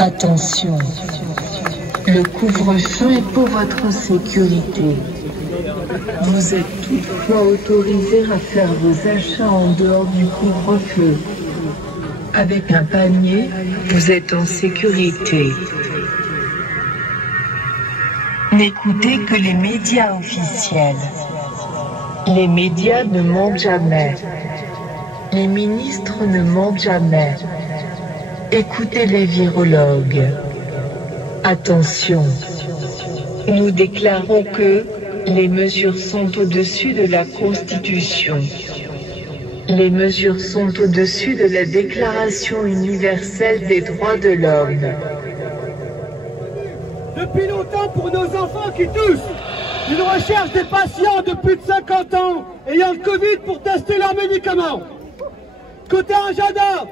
Attention, le couvre-feu est pour votre sécurité. Vous êtes toutefois autorisé à faire vos achats en dehors du couvre-feu. Avec un panier, vous êtes en sécurité. N'écoutez que les médias officiels. Les médias ne mentent jamais. Les ministres ne mentent jamais. Écoutez les virologues. Attention. Nous déclarons que les mesures sont au-dessus de la Constitution. Les mesures sont au-dessus de la Déclaration universelle des droits de l'homme. Depuis longtemps, pour nos enfants qui toussent, ils recherchent des patients de plus de 50 ans ayant le Covid pour tester leurs médicaments. Côté agenda,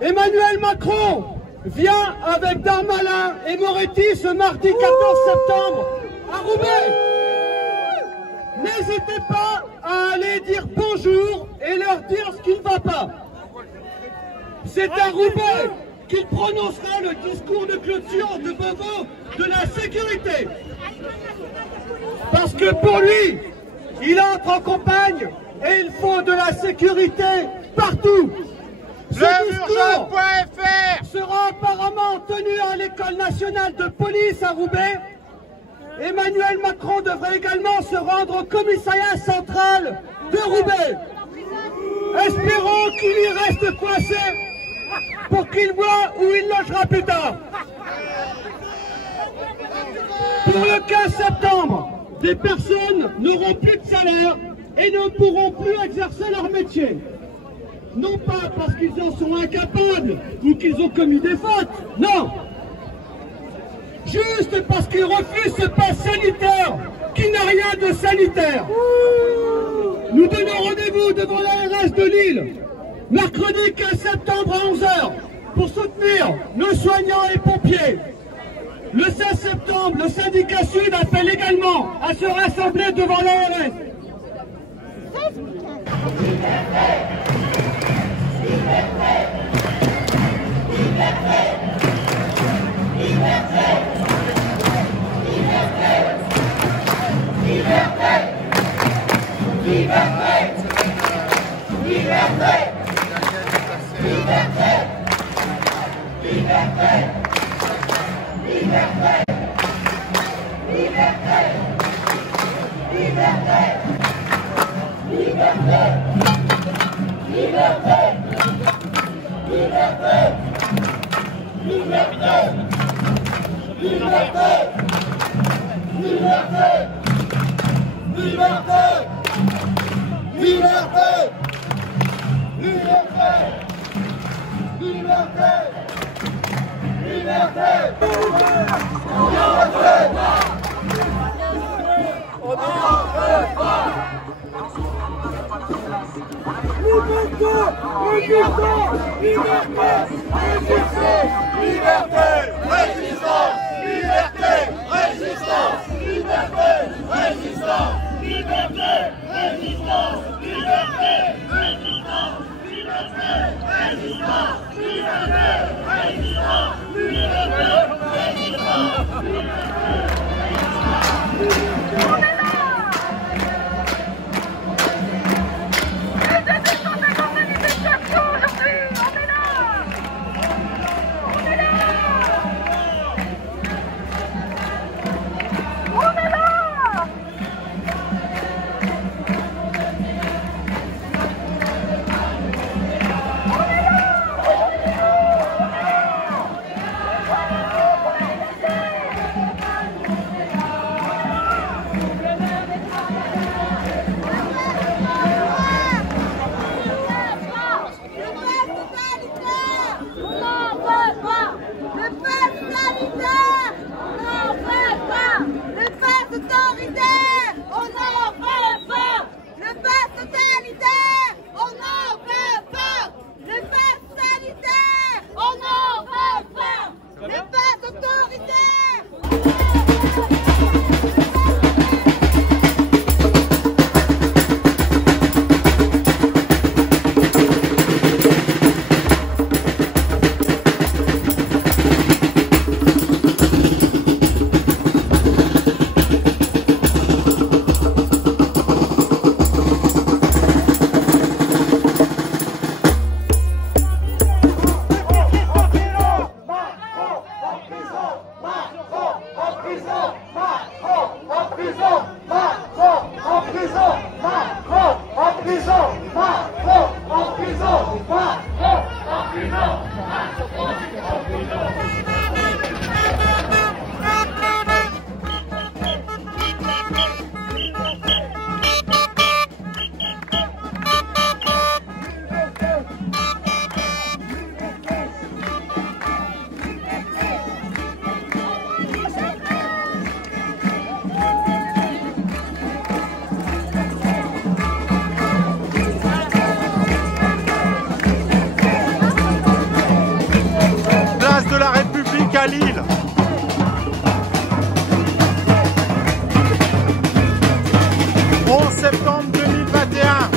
Emmanuel Macron vient avec Darmanin et Moretti ce mardi 14 septembre à Roubaix. N'hésitez pas à aller dire bonjour et leur dire ce qui ne va pas. C'est à Roubaix qu'il prononcera le discours de clôture de Beauvau de la sécurité. Parce que pour lui, il entre en campagne et il faut de la sécurité partout. Ce discours sera apparemment tenu à l'École nationale de police à Roubaix. Emmanuel Macron devrait également se rendre au commissariat central de Roubaix. Espérons qu'il y reste coincé pour qu'il voit où il logera plus tard. Pour le 15 septembre, des personnes n'auront plus de salaire et ne pourront plus exercer leur métier. Non pas parce qu'ils en sont incapables ou qu'ils ont commis des fautes, non. Juste parce qu'ils refusent ce pass sanitaire qui n'a rien de sanitaire. Nous donnons rendez-vous devant l'ARS de Lille, mercredi 15 septembre à 11h, pour soutenir nos soignants et pompiers. Le 16 septembre, le syndicat Sud appelle également à se rassembler devant l'ARS. à Lille. 11 septembre 2021.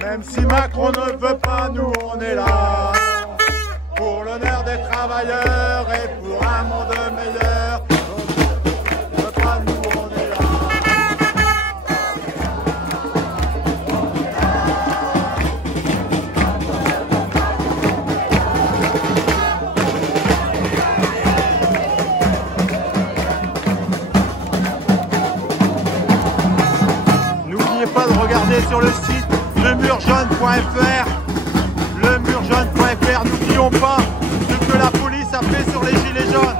Même si Macron ne veut pas, nous on est là. Pour l'honneur des travailleurs et pour un monde meilleur. Ne veut pas, nous on est là. N'oubliez pas de regarder sur le site lemurjaune.fr. Lemurjaune.fr, n'oublions pas ce que la police a fait sur les gilets jaunes.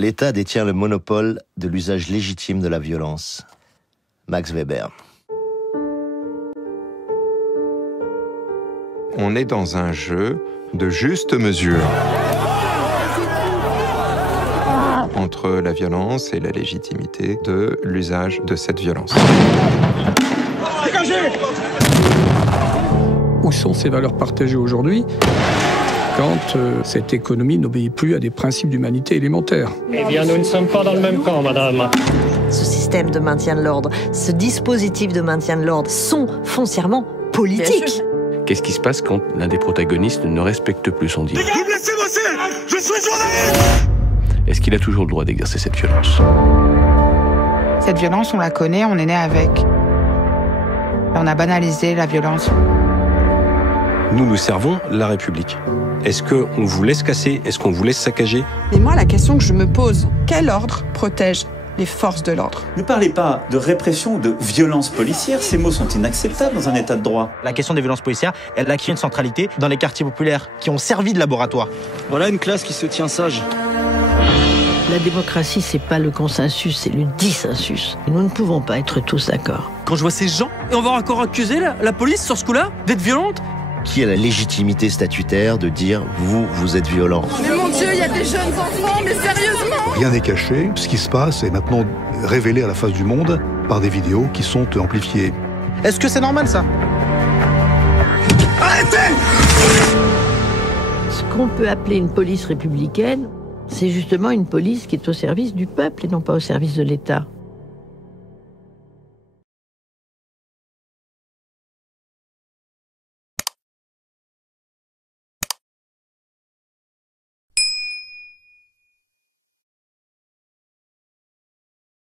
L'État détient le monopole de l'usage légitime de la violence. Max Weber. On est dans un jeu de juste mesure entre la violence et la légitimité de l'usage de cette violence. Dégagez! Où sont ces valeurs partagées aujourd'hui quand cette économie n'obéit plus à des principes d'humanité élémentaires? Eh bien, nous ne sommes pas dans le même camp, madame. Ce système de maintien de l'ordre, ce dispositif de maintien de l'ordre sont foncièrement politiques. Qu'est-ce qui se passe quand l'un des protagonistes ne respecte plus son deal? Vous me laissez bosser! Je suis journaliste! Est-ce qu'il a toujours le droit d'exercer cette violence? Cette violence, on la connaît, on est né avec. On a banalisé la violence. Nous servons la République. Est-ce qu'on vous laisse casser? Est-ce qu'on vous laisse saccager? Mais moi, la question que je me pose, quel ordre protège les forces de l'ordre? Ne parlez pas de répression ou de violence policière, ces mots sont inacceptables dans un état de droit. La question des violences policières, elle acquiert une centralité dans les quartiers populaires qui ont servi de laboratoire. Voilà une classe qui se tient sage. La démocratie, c'est pas le consensus, c'est le dissensus. Nous ne pouvons pas être tous d'accord. Quand je vois ces gens, et on va encore accuser la police sur ce coup-là d'être violente? Qui a la légitimité statutaire de dire « vous êtes violent ». Mais mon Dieu, il y a des jeunes enfants, mais sérieusement! Rien n'est caché. Ce qui se passe est maintenant révélé à la face du monde par des vidéos qui sont amplifiées. Est-ce que c'est normal, ça? Arrêtez! Ce qu'on peut appeler une police républicaine, c'est justement une police qui est au service du peuple et non pas au service de l'État.